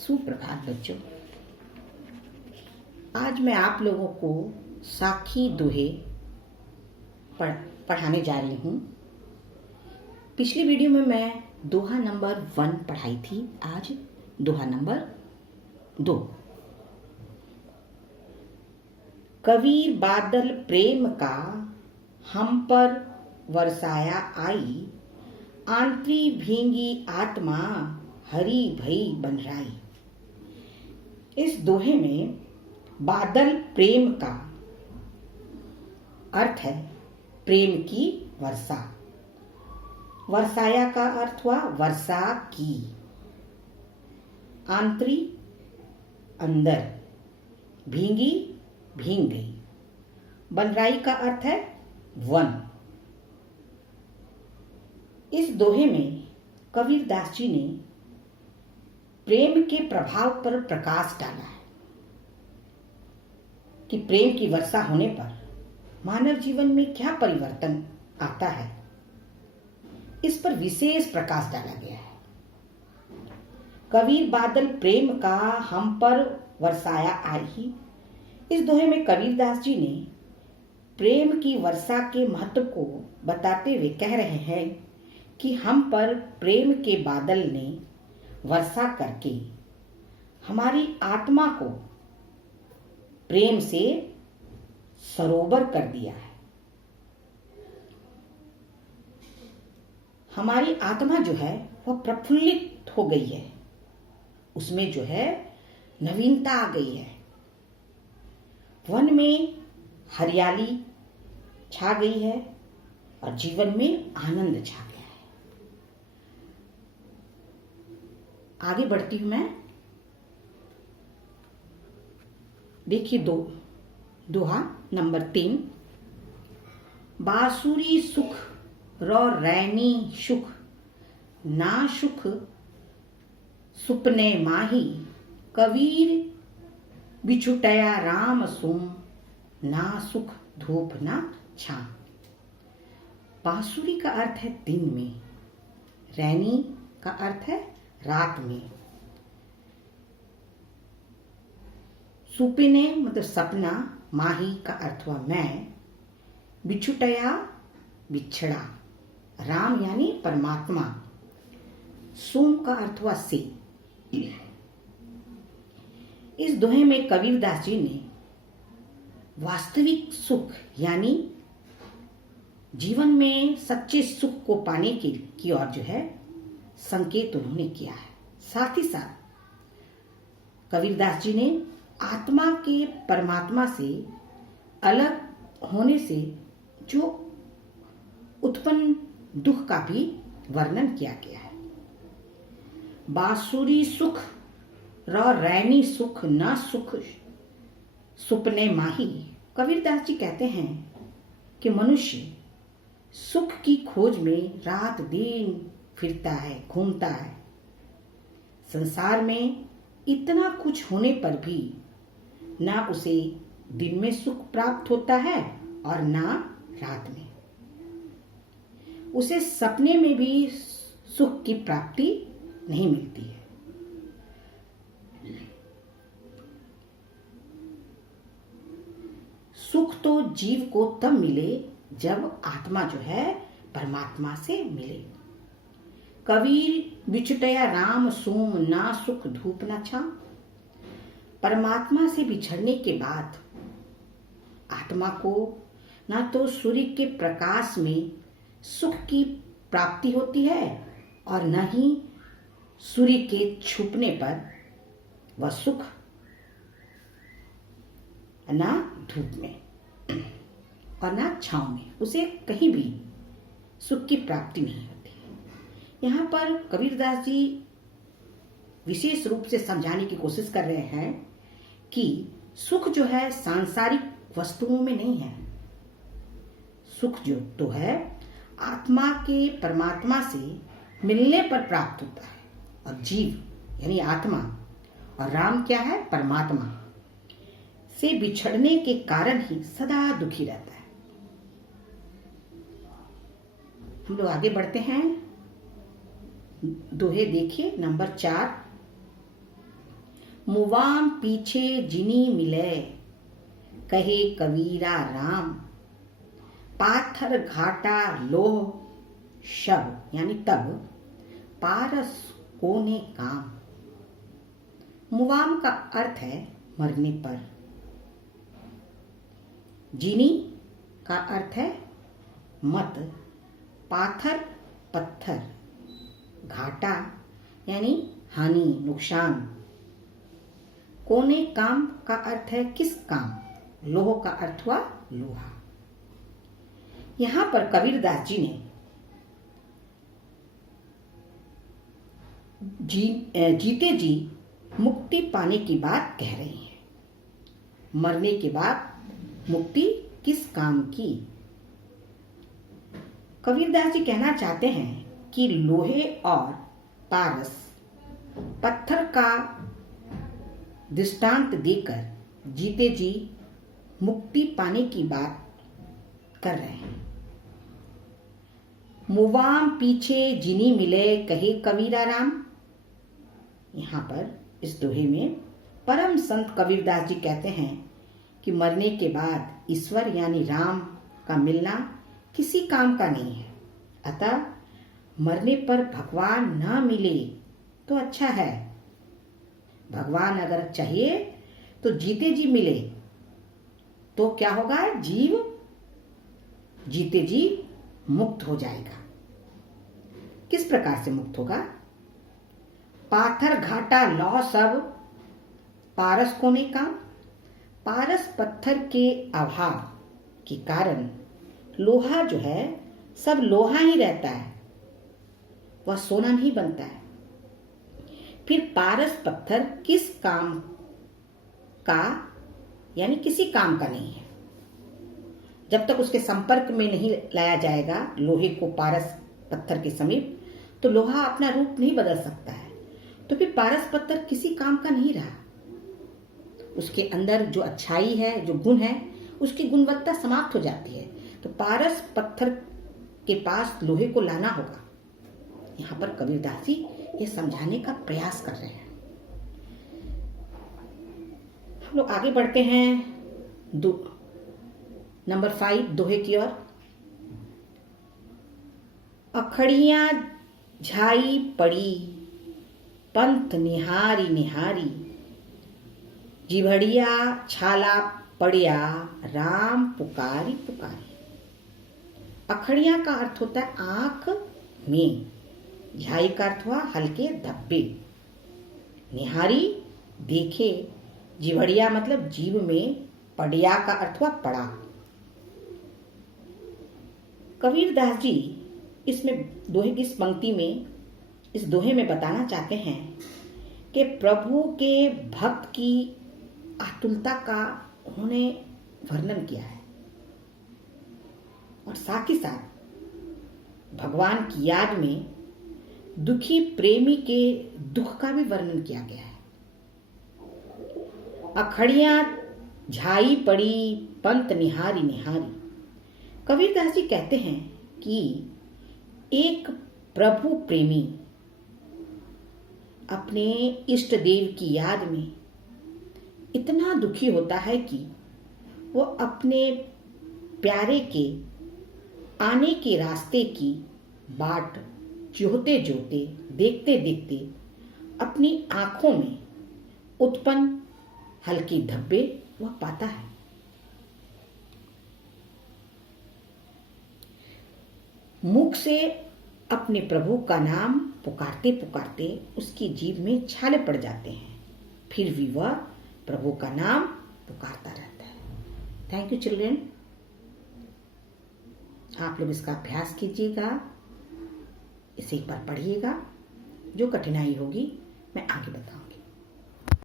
सुप्रभात बच्चों। आज मैं आप लोगों को साखी दोहे पढ़ाने जा रही हूँ। पिछली वीडियो में मैं दोहा नंबर 1 पढ़ाई थी, आज दोहा नंबर 2। कबीर बादल प्रेम का हम पर बरसाया आई, आंतरी भींगी आत्मा हरी भई बनराई। इस दोहे में बादल प्रेम का अर्थ है प्रेम की वर्षा। वर्षाया का अर्थ हुआ वर्षा की। आंतरी अंदर, भींगी भींग गई। बनराई का अर्थ है वन। इस दोहे में कबीर दास जी ने प्रेम के प्रभाव पर प्रकाश डाला है कि प्रेम की वर्षा होने पर मानव जीवन में क्या परिवर्तन आता है। इस पर विशेष प्रकाश डाला गया है। कबीर बादल प्रेम का हम पर वर्षाया आई। इस दोहे में कबीर दास जी ने प्रेम की वर्षा के महत्व को बताते हुए कह रहे हैं कि हम पर प्रेम के बादल ने वर्षा करके हमारी आत्मा को प्रेम से सरोवर कर दिया है। हमारी आत्मा जो है वह प्रफुल्लित हो गई है, उसमें जो है नवीनता आ गई है। वन में हरियाली छा गई है और जीवन में आनंद छा गया है। आगे बढ़ती हूं मैं। देखिए दोहा नंबर 3। बांसुरी सुख रो रैनी सुख, ना सुख सुपने माही। कबीर बिछुटया राम सुम, ना सुख धूप ना छां। बांसुरी का अर्थ है दिन में, रैनी का अर्थ है रात में, सुपिने मतलब सपना, माही का अर्थ हुआ मैं, बिछुटया बिछड़ा, राम यानी परमात्मा, सुम का अर्थ हुआ से। इस दोहे में कबीर दास जी ने वास्तविक सुख यानी जीवन में सच्चे सुख को पाने की ओर जो है संकेत उन्होंने किया है। साथ ही साथ कबीरदास जी ने आत्मा के परमात्मा से अलग होने से जो उत्पन्न दुख का भी वर्णन किया गया है। बांसुरी सुख रो रैनी सुख, ना सुख सुपने माही। कबीरदास जी कहते हैं कि मनुष्य सुख की खोज में रात दिन फिरता है, घूमता है। संसार में इतना कुछ होने पर भी ना उसे दिन में सुख प्राप्त होता है और ना रात में। उसे सपने में भी सुख की प्राप्ति नहीं मिलती है। सुख तो जीव को तब मिले जब आत्मा जो है परमात्मा से मिले। कबीर बिछुटया राम सोम, ना सुख धूप ना छां। परमात्मा से बिछड़ने के बाद आत्मा को ना तो सूर्य के प्रकाश में सुख की प्राप्ति होती है और न ही सूर्य के छुपने पर वह सुख, ना धूप में और ना छांव में उसे कहीं भी सुख की प्राप्ति नहीं होती। यहाँ पर कबीरदास जी विशेष रूप से समझाने की कोशिश कर रहे हैं कि सुख जो है सांसारिक वस्तुओं में नहीं है। सुख जो तो है आत्मा के परमात्मा से मिलने पर प्राप्त होता है। और जीव यानी आत्मा और राम क्या है, परमात्मा से बिछड़ने के कारण ही सदा दुखी रहता है। हम लोग आगे बढ़ते हैं। दोहे देखिए नंबर 4। मुवाम पीछे जिनी मिले, कहे कबीरा राम। पाथर घाटा लोह शब यानी तब, पारस कोने काम। मुवाम का अर्थ है मरने पर। जिनी का अर्थ है मत। पाथर पत्थर, घाटा यानी हानि नुकसान। कोने काम का अर्थ है किस काम। लोह का अर्थ हुआ लोहा। यहां पर कबीरदास जी ने जीते जी मुक्ति पाने की बात कह रहे हैं। मरने के बाद मुक्ति किस काम की। कबीरदास जी कहना चाहते हैं कि लोहे और पारस पत्थर का दृष्टांत देकर जीते जी मुक्ति पाने की बात कर रहे हैं। मुवाम पीछे जिनी मिले, कहे कबीरा राम। यहाँ पर इस दोहे में परम संत कबीरदास जी कहते हैं कि मरने के बाद ईश्वर यानी राम का मिलना किसी काम का नहीं है। अतः मरने पर भगवान न मिले तो अच्छा है। भगवान अगर चाहिए तो जीते जी मिले तो क्या होगा, जीव जीते जी मुक्त हो जाएगा। किस प्रकार से मुक्त होगा। पाथर घाटा लौ सब, पारस कोने काम। पारस पत्थर के अभाव के कारण लोहा जो है सब लोहा ही रहता है, वह सोना नहीं बनता है। फिर पारस पत्थर किस काम का यानी किसी काम का नहीं है। जब तक उसके संपर्क में नहीं लाया जाएगा लोहे को पारस पत्थर के समीप, तो लोहा अपना रूप नहीं बदल सकता है। तो फिर पारस पत्थर किसी काम का नहीं रहा। उसके अंदर जो अच्छाई है, जो गुण है, उसकी गुणवत्ता समाप्त हो जाती है। तो पारस पत्थर के पास लोहे को लाना होगा। यहाँ पर कबीरदास जी ये समझाने का प्रयास कर रहे हैं। हम लोग आगे बढ़ते हैं नंबर 5 दोहे की ओर। अखड़ियां झाई पड़ी, पंथ निहारी निहारी। जिभड़िया छाला पड़िया, राम पुकारी पुकारी। अखड़ियां का अर्थ होता है आंख में, झाई का अर्थ हुआ हल्के धब्बे, निहारी देखे, जिभड़िया मतलब जीव में, पड़िया का अर्थ हुआ पड़ा। कबीरदास जी इसमें दोहे की इस पंक्ति में, इस दोहे में बताना चाहते हैं कि प्रभु के भक्त की आतुरता का उन्होंने वर्णन किया है और साथ ही साथ भगवान की याद में दुखी प्रेमी के दुख का भी वर्णन किया गया है। अखड़ियां झाई पड़ी, पंत निहारी निहारी। कबीरदास जी कहते हैं कि एक प्रभु प्रेमी अपने इष्ट देव की याद में इतना दुखी होता है कि वो अपने प्यारे के आने के रास्ते की बाट जोते जोते, देखते देखते अपनी आंखों में उत्पन्न हल्के धब्बे वह पाता है। मुख से अपने प्रभु का नाम पुकारते पुकारते उसकी जीभ में छाले पड़ जाते हैं, फिर भी वह प्रभु का नाम पुकारता रहता है। Thank you children. आप लोग इसका अभ्यास कीजिएगा, इसे एक बार पढ़िएगा। जो कठिनाई होगी मैं आगे बताऊंगी।